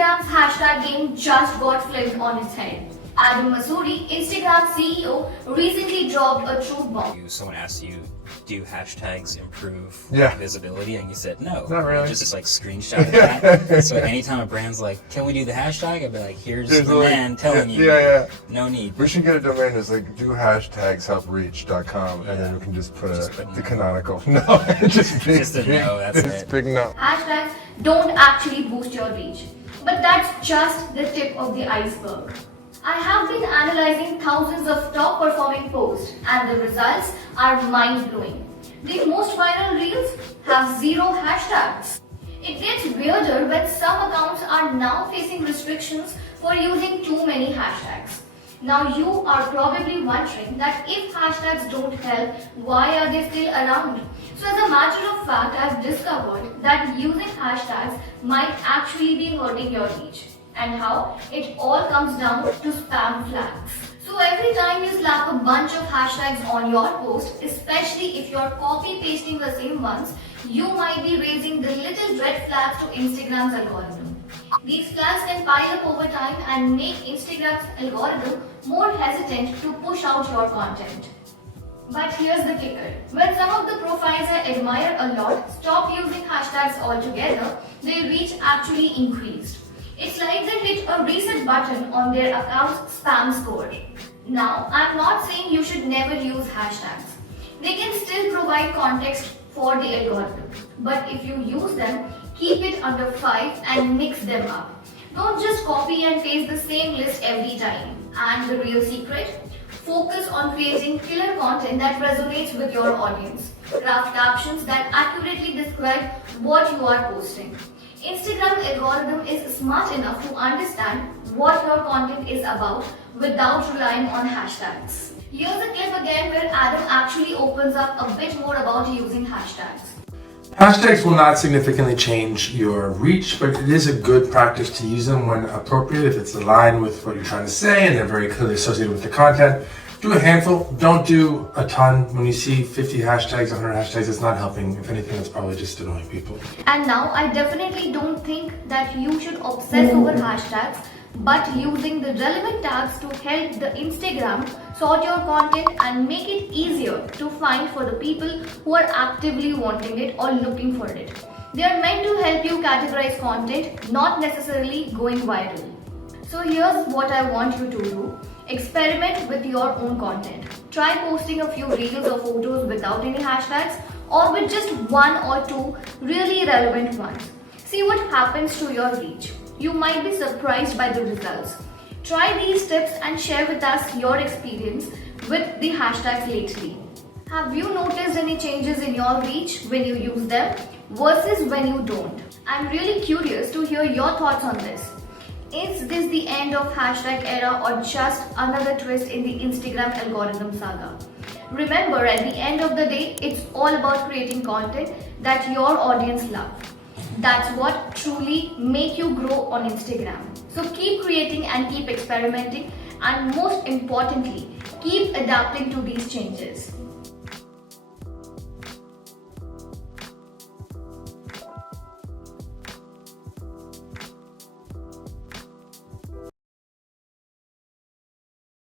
Instagram's hashtag game just got flipped on its head. Adam Mosseri, Instagram CEO, recently dropped a truth bomb. Someone asked you, do hashtags improve Yeah. visibility? And you said no. Not really. Just like screenshot that. So anytime a brand's like, can we do the hashtag? I'd be like, here's the man telling you. Yeah. No need. We should get a domain that's like dohashtagshelpreach.com, and then we can just put the canonical. No, just big. Just a no, that's it's it. big no. Hashtags don't actually boost your reach. But that's just the tip of the iceberg. I have been analyzing thousands of top performing posts and the results are mind-blowing. The most viral reels have 0 hashtags. It gets weirder when some accounts are now facing restrictions for using too many hashtags. Now you are probably wondering that if hashtags don't help, why are they still around? So as a matter of fact, I've discovered that using hashtags might actually be hurting your reach. And how? It all comes down to spam flags. So every time you slap a bunch of hashtags on your post, especially if you're copy pasting the same ones, you might be raising the little red flags to Instagram's algorithm. These flags can pile up over time and make Instagram's algorithm more hesitant to push out your content. But here's the kicker. When some of the profiles I admire a lot stop using hashtags altogether, their reach actually increased. It's like they hit a reset button on their account's spam score. Now, I'm not saying you should never use hashtags. They can still provide context for the algorithm. But if you use them, keep it under 5 and mix them up. Don't just copy and paste the same list every time. And the real secret? Focus on creating killer content that resonates with your audience. Craft captions that accurately describe what you are posting. Instagram algorithm is smart enough to understand what your content is about without relying on hashtags. Here's a clip again where Adam actually opens up a bit more about using hashtags. Hashtags will not significantly change your reach, but it is a good practice to use them when appropriate if it's aligned with what you're trying to say and they're very clearly associated with the content. Do a handful, don't do a ton. When you see 50 hashtags, 100 hashtags, it's not helping. If anything, it's probably just annoying people. And now I definitely don't think that you should obsess over hashtags, but using the relevant tags to help the Instagram sort your content and make it easier to find for the people who are actively wanting it or looking for it. They are meant to help you categorize content, not necessarily going viral. So here's what I want you to do. Experiment with your own content. Try posting a few reels or photos without any hashtags or with just 1 or 2 really relevant ones. See what happens to your reach. You might be surprised by the results. Try these tips and share with us your experience with the hashtags lately. Have you noticed any changes in your reach when you use them versus when you don't? I'm really curious to hear your thoughts on this. Is this the end of hashtag era or just another twist in the Instagram algorithm saga? Remember, at the end of the day, it's all about creating content that your audience loves. That's what truly make you grow on Instagram. So keep creating and keep experimenting, and most importantly, keep adapting to these changes.